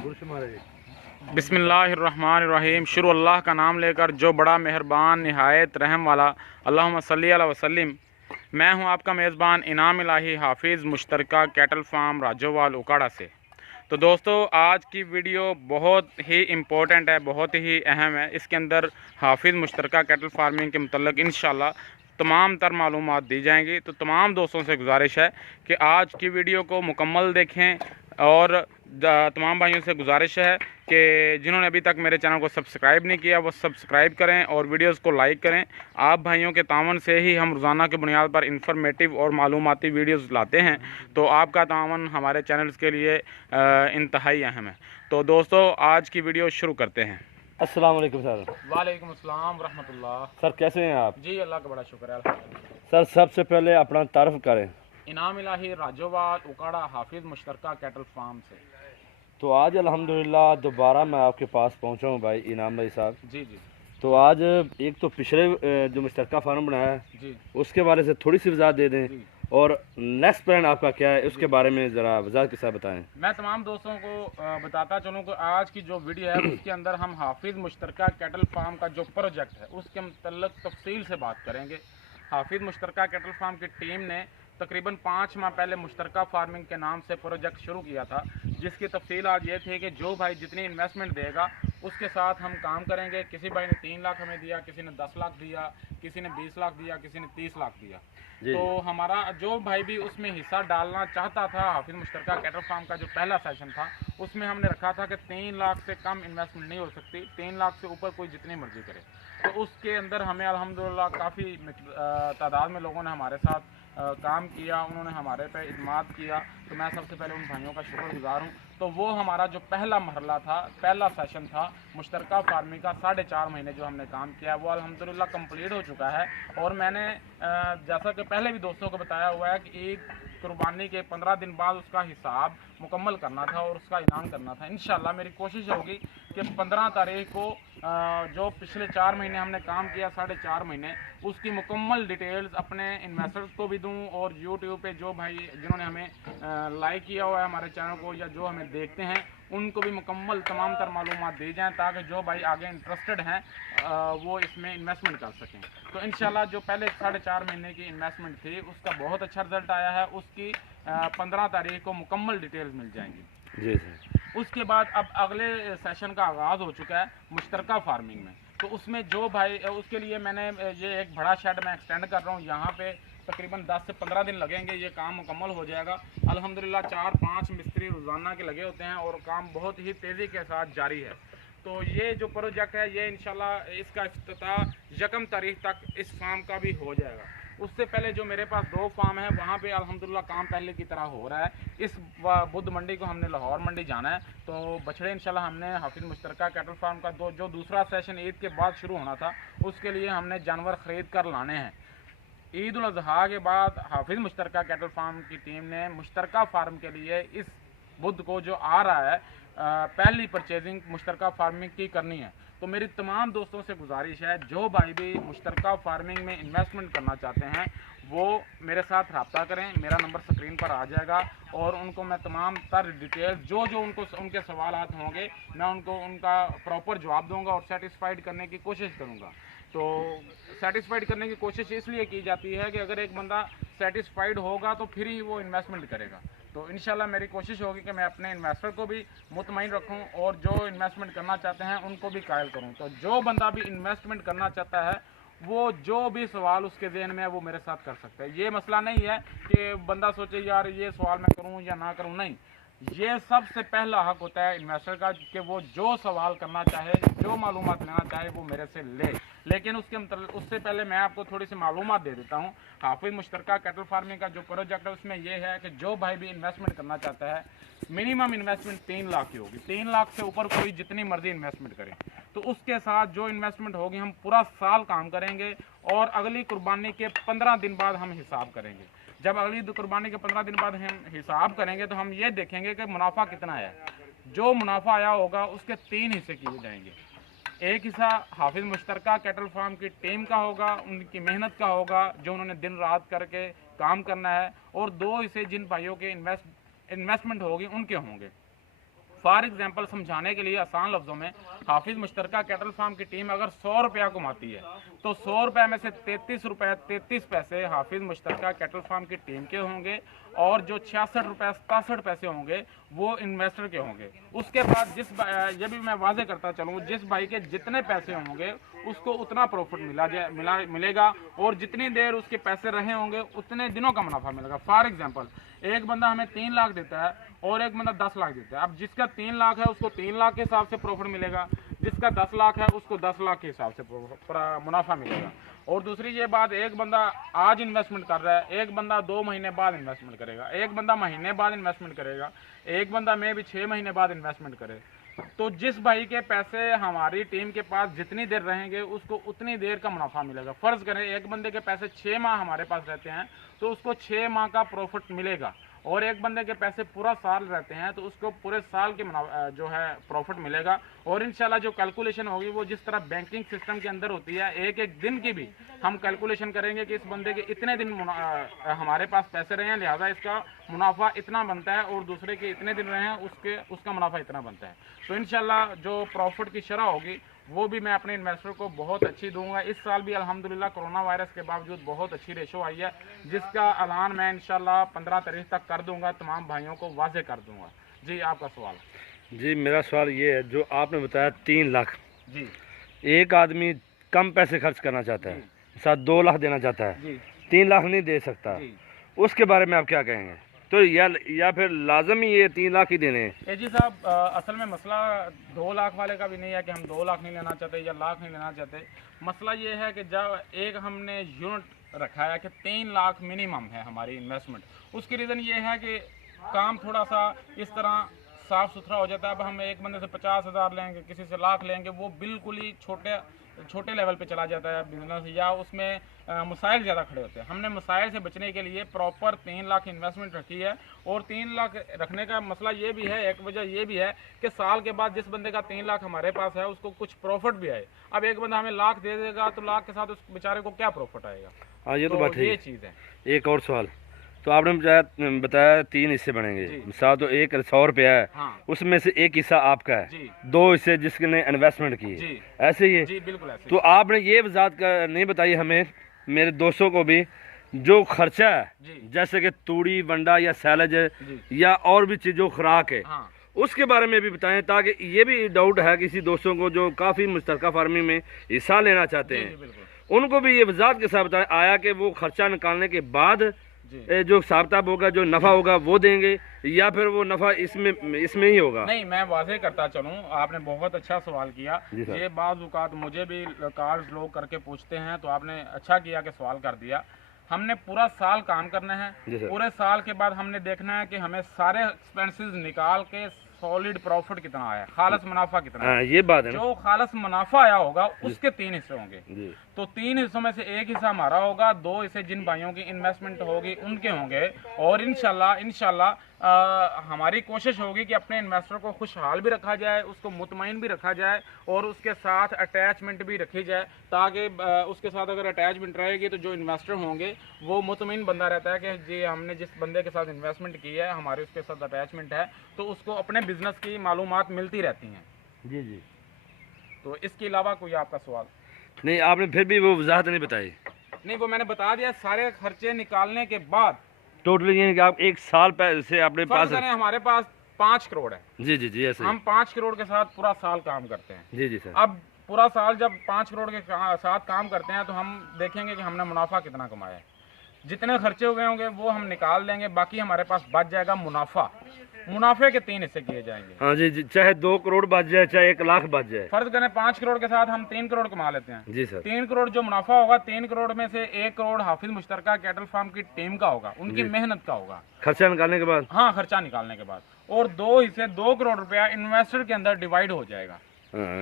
बिस्मिल्लाहिर्रहमानिर्रहीम। शुरू अल्लाह का नाम लेकर जो बड़ा मेहरबान निहायत रहम वाला। अल्लाहुम्मा सल्ली अला वसल्लिम। मैं हूं आपका मेज़बान इनाम इलाही हाफिज़ मुश्तरका कैटल फार्म राजोवाल उकाड़ा से। तो दोस्तों, आज की वीडियो बहुत ही इम्पोर्टेंट है, बहुत ही अहम है। इसके अंदर हाफिज़ मुश्तरका कैटल फार्मिंग के मतलब इंशाल्लाह तमाम तर मालूमात दी जाएंगी। तो तमाम दोस्तों से गुजारिश है कि आज की वीडियो को मुकम्मल देखें, और तमाम भाइयों से गुजारिश है कि जिन्होंने अभी तक मेरे चैनल को सब्सक्राइब नहीं किया वो सब्सक्राइब करें और वीडियोस को लाइक करें। आप भाइयों के तावन से ही हम रोज़ाना की बुनियाद पर इंफॉर्मेटिव और मालूमाती वीडियोस लाते हैं, तो आपका तावन हमारे चैनल्स के लिए इंतहाई अहम है। तो दोस्तों, आज की वीडियो शुरू करते हैं। अस्सलाम वालेकुम सर। वालेकुम अस्सलाम रहमतुल्लाह। सर कैसे हैं आप? जी, अल्लाह का बड़ा शुक्र है। सर सबसे पहले अपना तारफ़ करें। इनाम इलाही राजोवाल उकाड़ा हाफिज़ मुश्तरका कैटल फार्म से। तो आज अल्हम्दुलिल्लाह दोबारा मैं आपके पास पहुंचा हूं भाई इनाम भाई साहब। जी जी तो आज एक तो पिछले जो मुश्तरका फार्म बनाया है जी उसके बारे से थोड़ी सी वजाहत दे दें, जी। और नेक्स्ट प्लान आपका क्या है उसके बारे में ज़रा वजाहत के साथ बताएं। मैं तमाम दोस्तों को बताता चलूँ कि आज की जो वीडियो है उसके अंदर हम हाफिज़ मुश्तरका कैटल फार्म का जो प्रोजेक्ट है उसके मतलब तफसील से बात करेंगे। हाफिज़ मुश्तरका कैटल फार्म की टीम ने तकरीबन 5 माह पहले मुश्तरका फार्मिंग के नाम से प्रोजेक्ट शुरू किया था, जिसकी तफसील आज ये थी कि जो भाई जितनी इन्वेस्टमेंट देगा उसके साथ हम काम करेंगे। किसी भाई ने 3 लाख हमें दिया, किसी ने 10 लाख दिया, किसी ने 20 लाख दिया, किसी ने 30 लाख दिया। तो हमारा जो भाई भी उसमें हिस्सा डालना चाहता था, हाफिज़ मुश्तरका कैटल फार्म का जो पहला सेशन था उसमें हमने रखा था कि 3 लाख से कम इन्वेस्टमेंट नहीं हो सकती, 3 लाख से ऊपर कोई जितनी मर्जी करे। तो उसके अंदर हमें अल्हम्दुलिल्लाह काफ़ी तादाद में लोगों ने हमारे साथ काम किया, उन्होंने हमारे पे इत्मीनान किया। तो मैं सबसे पहले उन भाइयों का शुक्रगुजार हूँ। तो वो हमारा जो पहला मरहला था, पहला सेशन था मुश्तरका फार्मिंग का, 4.5 महीने जो हमने काम किया वो अल्हम्दुलिल्लाह कंप्लीट हो चुका है। और मैंने जैसा कि पहले भी दोस्तों को बताया हुआ है कि ईद कुर्बानी के 15 दिन बाद उसका हिसाब मुकम्मल करना था और उसका ऐलान करना था। इंशाल्लाह मेरी कोशिश होगी कि 15 तारीख को जो पिछले 4 महीने हमने काम किया, 4.5 महीने, उसकी मुकम्मल डिटेल्स अपने इन्वेस्टर्स को भी दूं, और यूट्यूब पे जो भाई जिन्होंने हमें लाइक किया हुआ है हमारे चैनल को या जो हमें देखते हैं उनको भी मुकम्मल तमाम तर मालूमात दी जाएँ, ताकि जो भाई आगे इंटरेस्टेड हैं वो इसमें इन्वेस्टमेंट कर सकें। तो इंशाल्लाह जो पहले 4.5 महीने की इन्वेस्टमेंट थी उसका बहुत अच्छा रिजल्ट आया है। उसकी 15 तारीख को मुकम्मल डिटेल्स मिल जाएंगी। जी सर। उसके बाद अब अगले सेशन का आगाज़ हो चुका है मुश्तरका फार्मिंग में। तो उसमें जो भाई, उसके लिए मैंने ये एक बड़ा शेड मैं एक्सटेंड कर रहा हूँ। यहाँ पे तकरीबन 10 से 15 दिन लगेंगे, ये काम मुकम्मल हो जाएगा। अल्हम्दुलिल्लाह 4-5 मिस्त्री रोज़ाना के लगे होते हैं और काम बहुत ही तेज़ी के साथ जारी है। तो ये जो प्रोजेक्ट है ये इंशाल्लाह इसका इफ्तिताह 1 तारीख तक इस फार्म का भी हो जाएगा। उससे पहले जो मेरे पास 2 फार्म है वहाँ पे अल्हम्दुलिल्लाह काम पहले की तरह हो रहा है। इस बुध मंडी को हमने लाहौर मंडी जाना है, तो बछड़े इंशाल्लाह हमने हाफिज़ मुश्तरका कैटल फार्म का जो दूसरा सेशन ईद के बाद शुरू होना था उसके लिए हमने जानवर ख़रीद कर लाने हैं। ईद उल अज़हा के बाद हाफिज़ मुश्तरका कैटल फार्म की टीम ने मुश्तरका फार्म के लिए इस बुध को जो आ रहा है पहली परचेजिंग मुश्तरका फार्मिंग की करनी है। तो मेरी तमाम दोस्तों से गुजारिश है, जो भाई भी मुश्तरका फार्मिंग में इन्वेस्टमेंट करना चाहते हैं वो मेरे साथ रब्ता करें। मेरा नंबर स्क्रीन पर आ जाएगा और उनको मैं तमाम तर डिटेल्स जो उनको उनके सवालात होंगे मैं उनको उनका प्रॉपर जवाब दूंगा और सेटिस्फाइड करने की कोशिश करूंगा। तो सेटिस्फाइड करने की कोशिश इसलिए की जाती है कि अगर एक बंदा सेटिस्फाइड होगा तो फिर ही वो इन्वेस्टमेंट करेगा। तो इंशाल्लाह मेरी कोशिश होगी कि मैं अपने इन्वेस्टर को भी मुतमईन रखूं और जो इन्वेस्टमेंट करना चाहते हैं उनको भी कायल करूं। तो जो बंदा भी इन्वेस्टमेंट करना चाहता है वो जो भी सवाल उसके ज़हन में है वो मेरे साथ कर सकता है। ये मसला नहीं है कि बंदा सोचे यार ये सवाल मैं करूं या ना करूं, नहीं। ये सबसे पहला हक होता है इन्वेस्टर का कि वो जो सवाल करना चाहे, जो मालूमात लेना चाहे वो मेरे से ले। लेकिन उससे पहले मैं आपको थोड़ी सी मालूमात दे देता हूँ। हाफिज़ मुश्तरका कैटल फार्मिंग का जो प्रोजेक्ट है उसमें यह है कि जो भाई भी इन्वेस्टमेंट करना चाहता है मिनिमम इन्वेस्टमेंट 3 लाख की होगी। 3 लाख से ऊपर कोई जितनी मर्जी इन्वेस्टमेंट करे तो उसके साथ जो इन्वेस्टमेंट होगी हम पूरा साल काम करेंगे और अगली कुर्बानी के 15 दिन बाद हम हिसाब करेंगे। जब अगली कुर्बानी के 15 दिन बाद हम हिसाब करेंगे तो हम ये देखेंगे कि मुनाफा कितना है। जो मुनाफा आया होगा उसके 3 हिस्से किए जाएंगे। एक हिस्सा हाफिज़ मुश्तरका कैटल फार्म की टीम का होगा, उनकी मेहनत का होगा जो उन्होंने दिन रात करके काम करना है, और 2 हिस्से जिन भाइयों के इन्वेस्टमेंट होगी उनके होंगे। फॉर एग्जांपल समझाने के लिए आसान लफ्ज़ों में, हाफिज़ मुश्तरका कैटल फार्म की टीम अगर 100 रुपया कमाती है तो 100 रुपये में से 33 रुपये 33 पैसे हाफिज़ मुश्तरका कैटल फार्म की टीम के होंगे और जो 66 रुपये 67 पैसे होंगे वो इन्वेस्टर के होंगे। उसके बाद ये भी मैं वाजे करता चलूँ, जिस भाई के जितने पैसे होंगे उसको उतना प्रॉफिट मिलेगा और जितनी देर उसके पैसे रहे होंगे उतने दिनों का मुनाफा मिलेगा। फॉर एग्जांपल एक बंदा हमें 3 लाख देता है और एक बंदा 10 लाख देता है। अब जिसका 3 लाख है उसको 3 लाख के हिसाब से प्रॉफिट मिलेगा, जिसका 10 लाख है उसको 10 लाख के हिसाब से मुनाफा मिलेगा। और दूसरी ये बात, एक बंदा आज इन्वेस्टमेंट कर रहा है, एक बंदा 2 महीने बाद इन्वेस्टमेंट करेगा, एक बंदा महीने बाद इन्वेस्टमेंट करेगा, एक बंदा में भी 6 महीने बाद इन्वेस्टमेंट करे। तो जिस भाई के पैसे हमारी टीम के पास जितनी देर रहेंगे उसको उतनी देर का मुनाफा मिलेगा। फ़र्ज़ करें एक बंदे के पैसे 6 माह हमारे पास रहते हैं तो उसको 6 माह का प्रॉफिट मिलेगा, और एक बंदे के पैसे पूरा साल रहते हैं तो उसको पूरे साल के जो है प्रॉफिट मिलेगा। और इंशाल्लाह जो कैलकुलेशन होगी वो जिस तरह बैंकिंग सिस्टम के अंदर होती है, एक एक दिन की भी हम कैलकुलेशन करेंगे कि इस बंदे के इतने दिन हमारे पास पैसे रहे हैं लिहाजा इसका मुनाफा इतना बनता है, और दूसरे के इतने दिन रहे हैं उसका मुनाफा इतना बनता है। तो इंशाल्लाह जो प्रॉफिट की शरह होगी वो भी मैं अपने इन्वेस्टर को बहुत अच्छी दूंगा। इस साल भी अल्हम्दुलिल्लाह कोरोना वायरस के बावजूद बहुत अच्छी रेशो आई है, जिसका ऐलान मैं इंशाल्लाह 15 तारीख तक कर दूंगा, तमाम भाइयों को वाज़े कर दूंगा। जी आपका सवाल। जी मेरा सवाल ये है, जो आपने बताया 3 लाख, जी एक आदमी कम पैसे खर्च करना चाहता है, साथ 2 लाख देना चाहता है, जी 3 लाख नहीं दे सकता, जी उसके बारे में आप क्या कहेंगे? तो या फिर लाजमी ये 3 लाख ही देने हैं? जी साहब, असल में मसला 2 लाख वाले का भी नहीं है कि हम 2 लाख नहीं लेना चाहते या लाख नहीं लेना चाहते। मसला ये है कि जब एक हमने यूनिट रखा है कि 3 लाख मिनिमम है हमारी इन्वेस्टमेंट, उसकी रीज़न ये है कि काम थोड़ा सा इस तरह साफ़ सुथरा हो जाता है। अब हम एक बंदे से 50,000 लेंगे, किसी से लाख लेंगे, वो बिल्कुल ही छोटे लेवल पे चला जाता है बिजनेस, या उसमें मसाइल ज़्यादा खड़े होते हैं। हमने मसाइल से बचने के लिए प्रॉपर 3 लाख इन्वेस्टमेंट रखी है। और 3 लाख रखने का मसला ये भी है, एक वजह ये भी है कि साल के बाद जिस बंदे का 3 लाख हमारे पास है उसको कुछ प्रॉफिट भी आए। अब एक बंदा हमें लाख दे देगा तो लाख के साथ उस बेचारे को क्या प्रॉफिट आएगा? हाँ ये तो बात है। ये चीज़ है। एक और सवाल, तो आपने बताया 3 हिस्से बनेंगे, मिसाल तो एक 100 रुपया है, हाँ। उसमें से एक हिस्सा आपका है, जी 2 हिस्से जिसने इन्वेस्टमेंट की है, जी ऐसे ही है? जी बिल्कुल ऐसे। तो आपने ये वजाहत नहीं बताई हमें, मेरे दोस्तों को भी, जो खर्चा है जैसे कि तूड़ी वंडा या सैलज या और भी चीज़ जो खुराक है, हाँ। उसके बारे में भी बताएं, ताकि ये भी डाउट है किसी दोस्तों को जो काफ़ी मुश्तरका फार्मिंग में हिस्सा लेना चाहते हैं, उनको भी ये वजाहत के साथ बताएं आया कि वो खर्चा निकालने के बाद जो हिसाब होगा, जो नफ़ा होगा वो देंगे, या फिर वो नफ़ा इसमें ही होगा? नहीं, मैं वाज़े करता चलूँ, आपने बहुत अच्छा सवाल किया। ये बाज़ औक़ात मुझे भी कॉल्स लोग करके पूछते हैं, तो आपने अच्छा किया कि सवाल कर दिया। हमने पूरा साल काम करना है, पूरे साल के बाद हमने देखना है कि हमें सारे एक्सपेंसेस निकाल के सॉलिड प्रॉफिट कितना आया, खालस मुनाफा कितना आया। ये बात है। जो खालस मुनाफा आया होगा उसके 3 हिस्से होंगे। तो 3 हिस्सों में से एक हिस्सा हमारा होगा, 2 हिस्से जिन भाइयों की इन्वेस्टमेंट होगी उनके होंगे। और इंशाल्लाह हमारी कोशिश होगी कि अपने इन्वेस्टर को खुशहाल भी रखा जाए, उसको मुतमईन भी रखा जाए, और उसके साथ अटैचमेंट भी रखी जाए, ताकि उसके साथ अगर अटैचमेंट रहेगी तो जो इन्वेस्टर होंगे वो मुतमईन बंदा रहता है कि जी हमने जिस बंदे के साथ इन्वेस्टमेंट की है, हमारी उसके साथ अटैचमेंट है, तो उसको अपने बिजनेस की मालूमात मिलती रहती हैं। जी जी। तो इसके अलावा कोई आपका सवाल? नहीं, आपने फिर भी वो वजाहत नहीं बताई। नहीं, वो मैंने बता दिया, सारे खर्चे निकालने के बाद टोटल ये कि आप 1 साल से अपने पास, हमारे पास 5 करोड़ है। जी जी जी, ऐसे हम 5 करोड़ के साथ पूरा साल काम करते हैं। जी जी सर। अब पूरा साल जब 5 करोड़ के साथ काम करते हैं तो हम देखेंगे कि हमने मुनाफा कितना कमाया है। जितने खर्चे हुए होंगे वो हम निकाल देंगे, बाकी हमारे पास बच जाएगा मुनाफा। मुनाफे के 3 हिस्से किए जाएंगे। हाँ जी जी, चाहे 2 करोड़ बच जाए, चाहे 1 लाख बच जाए। फर्ज करें 5 करोड़ के साथ हम 3 करोड़ कमा लेते हैं। जी सर। 3 करोड़ जो मुनाफा होगा, 3 करोड़ में से 1 करोड़ हाफिज मुश्तरका कैटल फार्म की टीम का होगा, उनकी मेहनत का होगा, खर्चा निकालने के बाद। हाँ, खर्चा निकालने के बाद। और 2 हिस्से 2 करोड़ रुपया इन्वेस्टर के अंदर डिवाइड हो जाएगा।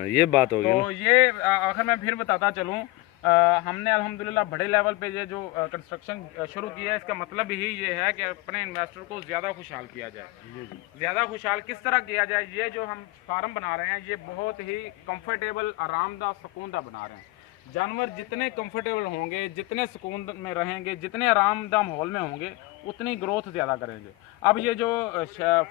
ये बात होगी। तो ये आखिर मैं फिर बताता चलूँ, हमने अल्हम्दुलिल्लाह बड़े लेवल पे ये जो कंस्ट्रक्शन शुरू किया है, इसका मतलब ही ये है कि अपने इन्वेस्टर को ज़्यादा खुशहाल किया जाए। ज़्यादा खुशहाल किस तरह किया जाए? ये जो हम फार्म बना रहे हैं ये बहुत ही कंफर्टेबल, आरामदा, सुकूनदा बना रहे हैं। जानवर जितने कंफर्टेबल होंगे, जितने सुकून में रहेंगे, जितने आरामदा माहौल में होंगे, उतनी ग्रोथ ज़्यादा करेंगे। अब ये जो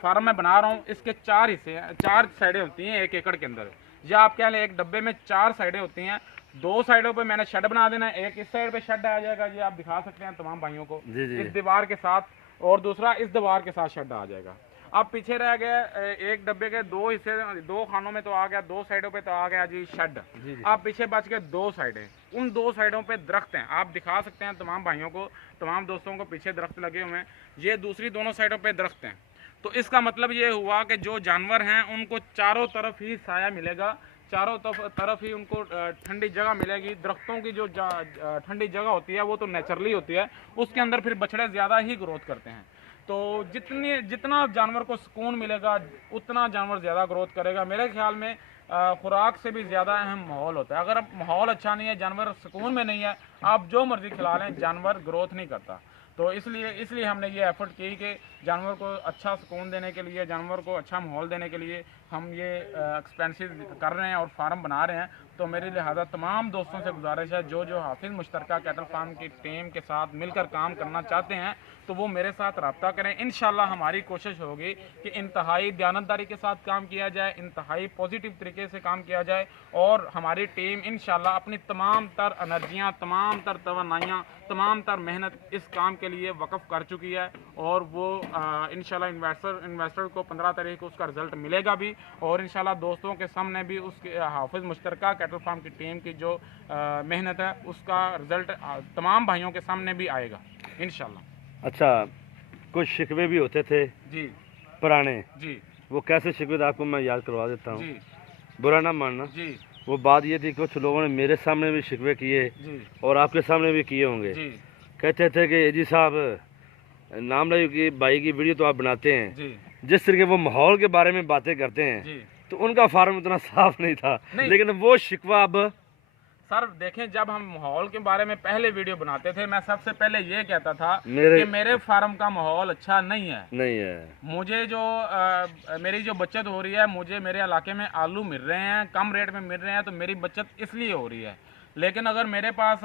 फार्म मैं बना रहा हूँ, इसके 4 हिस्से हैं, 4 साइडें होती हैं 1 एकड़ के अंदर, या आप कह लें एक डब्बे में 4 साइडें होती हैं। 2 साइडों पे मैंने शेड बना देना है, एक इस साइड पे शेड आ जाएगा, ये आप दिखा सकते हैं तमाम भाइयों को, इस दीवार के साथ, और दूसरा इस दीवार के साथ शेड आ जाएगा। अब पीछे रह गया एक डब्बे के 2 हिस्से, 2 खानों में तो आ गया, 2 साइडों पे तो आ गया जी शेड। अब पीछे बच गए 2 साइडें, उन 2 साइडों पे दरख्त हैं, आप दिखा सकते हैं तमाम भाइयों को, तमाम दोस्तों को, पीछे दरख्त लगे हुए हैं, ये दूसरी दोनों साइडों पे दरख्त हैं। तो इसका मतलब ये हुआ कि जो जानवर हैं उनको चारों तरफ ही साया मिलेगा, चारों तरफ ही उनको ठंडी जगह मिलेगी। दरख्तों की जो ठंडी जगह होती है वो तो नेचुरली होती है, उसके अंदर फिर बछड़े ज़्यादा ही ग्रोथ करते हैं। तो जितना जानवर को सुकून मिलेगा उतना जानवर ज़्यादा ग्रोथ करेगा। मेरे ख्याल में खुराक से भी ज़्यादा अहम माहौल होता है। अगर माहौल अच्छा नहीं है, जानवर सुकून में नहीं है, आप जो मर्ज़ी खिला लें, जानवर ग्रोथ नहीं करता। तो इसलिए हमने ये एफर्ट की कि जानवर को अच्छा सुकून देने के लिए, जानवर को अच्छा माहौल देने के लिए हम ये एक्सपेंसिव कर रहे हैं और फार्म बना रहे हैं। तो मेरी लिहाजा तमाम दोस्तों से गुजारिश है, जो हाफिज़ मुश्तरका कैटल फार्म की टीम के साथ मिलकर काम करना चाहते हैं तो वो मेरे साथ रब्ता करें। इंशाल्लाह हमारी कोशिश होगी कि इंतहाई दयानतदारी के साथ काम किया जाए, इंतहाई पॉजिटिव तरीके से काम किया जाए, और हमारी टीम इंशाल्लाह अपनी तमाम तर एनर्जियाँ, तमाम तर तवन्नाइयाँ, तमाम तर मेहनत इस काम के लिए वक़्फ़ कर चुकी है। और वो इंशाल्लाह इन्वेस्टर को 15 तारीख को उसका रिज़ल्ट मिलेगा भी, और इंशाल्लाह दोस्तों के सामने भी उसके हाफिज़ मुश्तरका कैटल फार्म की टीम की जो मेहनत है उसका रिज़ल्ट तमाम भाइयों के सामने भी आएगा इंशाल्लाह। अच्छा, कुछ शिकवे भी होते थे जी पुराने जी, वो कैसे शिकवे आपको मैं याद करवा देता हूँ, जी बुरा ना मानना जी। वो बात ये थी, कुछ लोगों ने मेरे सामने भी शिकवे किए जी और आपके सामने भी किए होंगे। जी कहते थे कि जी साहब, नाम रही की भाई की वीडियो तो आप बनाते हैं, जी जिस तरीके वो माहौल के बारे में बातें करते हैं जी, तो उनका फार्म उतना साफ नहीं था, लेकिन वो शिकवा अब सर देखें, जब हम माहौल के बारे में पहले वीडियो बनाते थे, मैं सबसे पहले ये कहता था कि मेरे फार्म का माहौल अच्छा नहीं है। मुझे जो मेरी जो बचत हो रही है, मुझे मेरे इलाके में आलू मिल रहे हैं, कम रेट में मिल रहे हैं, तो मेरी बचत इसलिए हो रही है। लेकिन अगर मेरे पास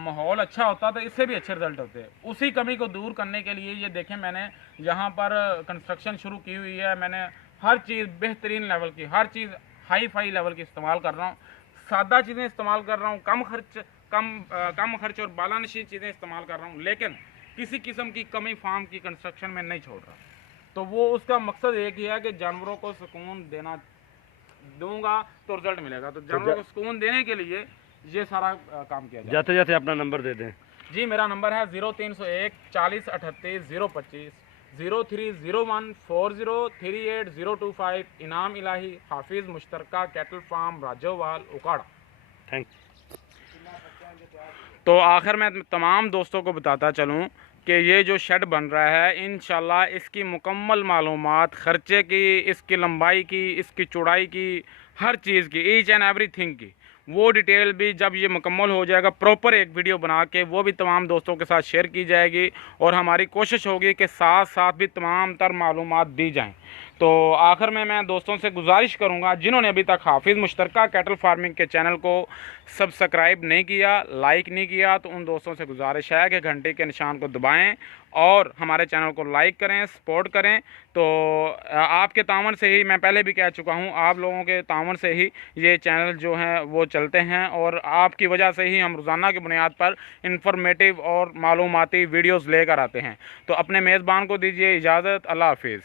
माहौल अच्छा होता तो इससे भी अच्छे रिजल्ट होते। उसी कमी को दूर करने के लिए ये देखें, मैंने यहाँ पर कंस्ट्रक्शन शुरू की हुई है। मैंने हर चीज़ बेहतरीन लेवल की, हर चीज़ हाई फाई लेवल की इस्तेमाल कर रहा हूँ, सादा चीज़ें इस्तेमाल कर रहा हूँ, कम खर्च और बालानशी चीज़ें इस्तेमाल कर रहा हूँ, लेकिन किसी किस्म की कमी फार्म की कंस्ट्रक्शन में नहीं छोड़ रहा। तो वो उसका मकसद एक ही है कि जानवरों को सुकून देना दूंगा तो रिजल्ट मिलेगा। तो जानवरों को सुकून देने के लिए ये सारा काम किया जाए। जाते जाते अपना नंबर दे दें। जी, मेरा नंबर है 0301 40 38 025, 0301 40 025। इनाम इलाही, हाफिज़ मुश्तरका कैटल फार्म, राजोवाल, उकाड़ा। थैंक। तो आखिर में तमाम दोस्तों को बताता चलूँ कि ये जो शेड बन रहा है, इंशाल्लाह इसकी मुकम्मल मालूमात, ख़र्चे की, इसकी लंबाई की, इसकी चौड़ाई की, हर चीज़ की, ईच एंड एवरीथिंग की, वो डिटेल भी जब ये मुकम्मल हो जाएगा प्रॉपर एक वीडियो बना के वो भी तमाम दोस्तों के साथ शेयर की जाएगी। और हमारी कोशिश होगी कि साथ साथ भी तमाम तर मालूमात दी जाएं। तो आखिर में मैं दोस्तों से गुजारिश करूंगा, जिन्होंने अभी तक हाफिज़ मुश्तरका कैटल फार्मिंग के चैनल को सब्सक्राइब नहीं किया, लाइक नहीं किया, तो उन दोस्तों से गुजारिश है कि घंटे के निशान को दबाएं और हमारे चैनल को लाइक करें, सपोर्ट करें। तो आपके तावन से ही, मैं पहले भी कह चुका हूं, आप लोगों के तावन से ही ये चैनल जो हैं वो चलते हैं, और आपकी वजह से ही हम रोज़ाना की बुनियाद पर इंफॉर्मेटिव और मालूमाती वीडियोज़ लेकर आते हैं। तो अपने मेज़बान को दीजिए इजाज़त। अल्लाह हाफिज़।